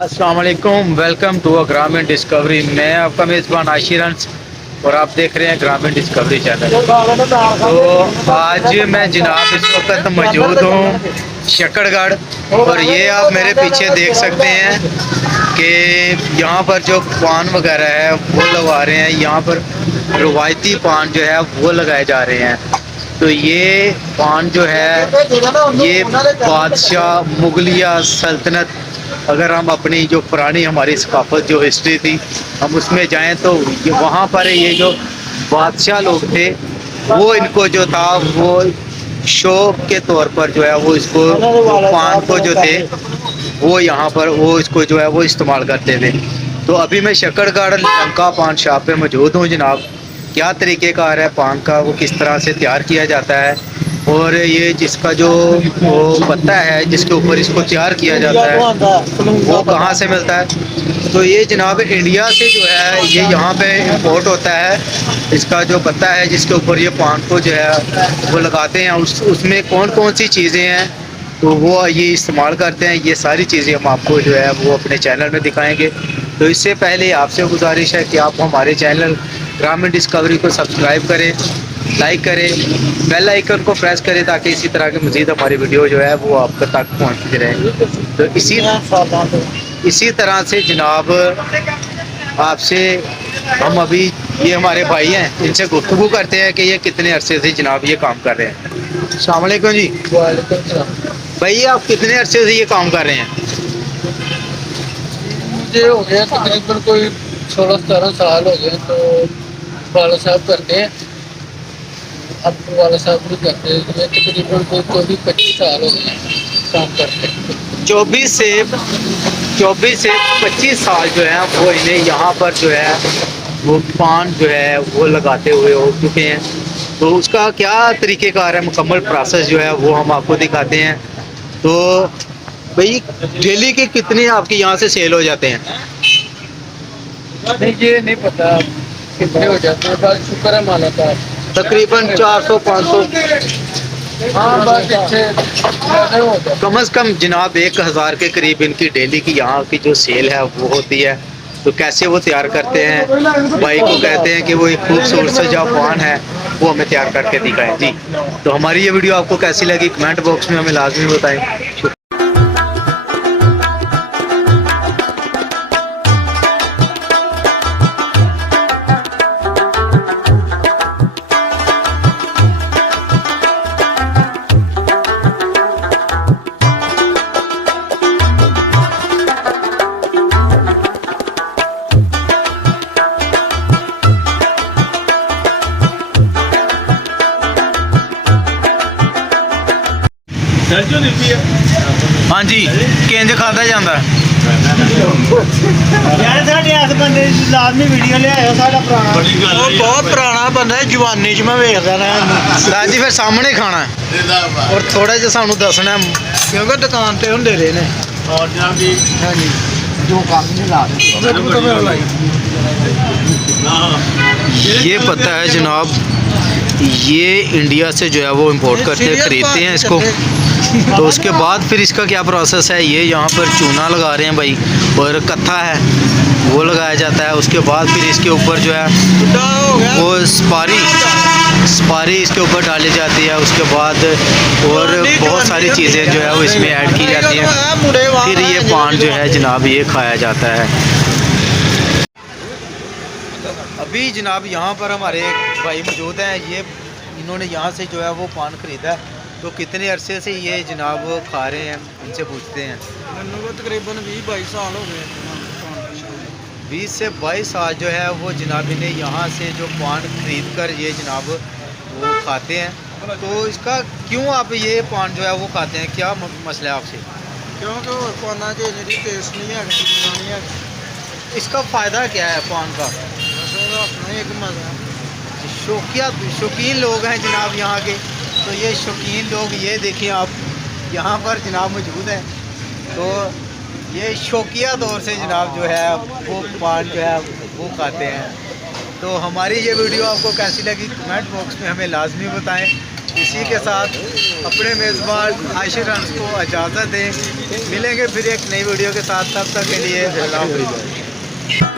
अस्सलाम वालेकुम, welcome to ग्रामीण डिस्कवरी। मैं आपका मेज़बान आशिर हंस और आप देख रहे हैं ग्रामीण डिस्कवरी चैनल। तो आज मैं जनाब इस वक्त मौजूद हूँ शकरगढ़, और ये आप मेरे पीछे देख सकते हैं कि यहाँ पर जो पान वगैरह है वो लगा रहे हैं। यहाँ पर रवायती पान जो है वो लगाए जा रहे हैं। तो ये पान जो है ये बादशाह मुगलिया सल्तनत, अगर हम अपनी जो पुरानी हमारी सकाफत जो हिस्ट्री थी हम उसमें जाएं तो वहाँ पर ये जो बादशाह लोग थे वो इनको जो था वो शौक के तौर पर जो है वो इसको पान को जो थे वो यहाँ पर वो इसको जो है वो इस्तेमाल करते थे। तो अभी मैं शकरगढ़ लंका पान शॉप पे मौजूद हूँ जनाब। क्या तरीक़ेकार है पान का, वो किस तरह से तैयार किया जाता है, और ये जिसका जो वो पत्ता है जिसके ऊपर इसको तैयार किया जाता है वो कहाँ से मिलता है। तो ये जनाब इंडिया से जो है ये यहाँ पे इंपोर्ट होता है। इसका जो पत्ता है जिसके ऊपर ये पान को जो है वो लगाते हैं, उसमें कौन कौन सी चीज़ें हैं तो वो ये इस्तेमाल करते हैं। ये सारी चीज़ें हम आपको जो है वो अपने चैनल में दिखाएंगे। तो इससे पहले आपसे गुजारिश है कि आप हमारे चैनल ग्रामीण डिस्कवरी को सब्सक्राइब करें, लाइक करें, बेल आइकन को प्रेस करें ताकि इसी तरह की मज़ीद हमारी वीडियो जो है वो आप तक पहुँचती रहे। तो इसी तरह से जनाब आपसे हम अभी ये हमारे भाई हैं इनसे गुफ्तगू करते हैं कि ये कितने अरसे से जनाब ये काम कर रहे हैं। अस्सलाम वालेकुम जी। भाई आप कितने अरसे से ये काम कर रहे हैं? मुझे हो गया तकरीबन कोई 16-17 साल हो गए। तो वाला साहब करते हैं, अब वाला साहब भी करते हैं। ये तकरीबन कोई 24-25 साल हो गए काम करते हैं। 24 से 25 साल जो है वो इन्हें यहाँ पर जो है वो पान जो है वो लगाते हुए हो चुके हैं। तो उसका क्या तरीक़ेकार है, मुकम्मल प्रोसेस जो है वो हम आपको दिखाते हैं। तो भाई डेली के कितने आपके यहाँ से सेल हो जाते हैं? नहीं, ये नहीं पता कितने हो जाते हैं, बस शुक्र है माना था। तकरीबन 400-500 हाँ, बस ज़्यादा हो जाता। कम अज़ कम जनाब 1000 के करीब इनकी डेली की यहाँ की जो सेल है वो होती है। तो कैसे वो तैयार करते हैं, भाई को कहते हैं कि वो एक खूबसूरत सा जो पान है वो हमें तैयार करके दिखाएं जी। तो हमारी ये वीडियो आपको कैसी लगी कमेंट बॉक्स में हमें लाजमी बताएं। हाँ जी, किंज खाता जाता यार साढ़े इस बंदे लाजमी वीडियो ले आयो। साढ़ा पुराना बहुत पुराना बंदा है, जवानी च मैं वेखदा रहा। दादी फिर सामने खाना है और थोड़ा जिहा सानू दसना है क्योंकि दुकान ते हुंदे रहे ने। हाँ जी, जो काम नहीं ला ये पता है जनाब, ये इंडिया से जो है वो इंपोर्ट करते हैं, ख़रीदते हैं इसको। तो उसके बाद फिर इसका क्या प्रोसेस है, ये यहाँ पर चूना लगा रहे हैं भाई, और कत्था है वो लगाया जाता है। उसके बाद फिर इसके ऊपर जो है वो स्पारी इसके ऊपर डाली जाती है। उसके बाद और बहुत सारी चीज़ें जो है वो इसमें ऐड की जाती हैं। फिर ये पान जो है जनाब ये खाया जाता है। अभी जनाब यहाँ पर हमारे एक भाई मौजूद हैं, ये इन्होंने यहाँ से जो है वो पान ख़रीदा है। तो कितने अरसे से ये जनाब खा रहे हैं, इनसे पूछते हैं। मैंने तकरीबन 20-22 साल हो गए। 20 से 22 साल जो है वो जनाब इन्हें यहाँ से जो पान ख़रीद कर ये जनाब वो खाते हैं। तो इसका क्यों आप ये पान जो है वो खाते हैं, क्या मसला है आपसे? क्योंकि और पाना के टेस्ट नहीं है। इसका फ़ायदा क्या है पान का? अपना एक मज़ा है। शौकीन लोग हैं जनाब यहाँ के। तो ये शौकीन लोग ये देखिए आप यहाँ पर जनाब मौजूद हैं। तो ये शौकिया तौर से जनाब जो है वो पान जो है वो खाते हैं। तो हमारी ये वीडियो आपको कैसी लगी कमेंट बॉक्स में हमें लाजमी बताएं। इसी के साथ अपने मेज़बान आशिर हंस को इजाज़त दें। मिलेंगे फिर एक नई वीडियो के साथ, तब तक के लिए अल्लाह हाफिज़।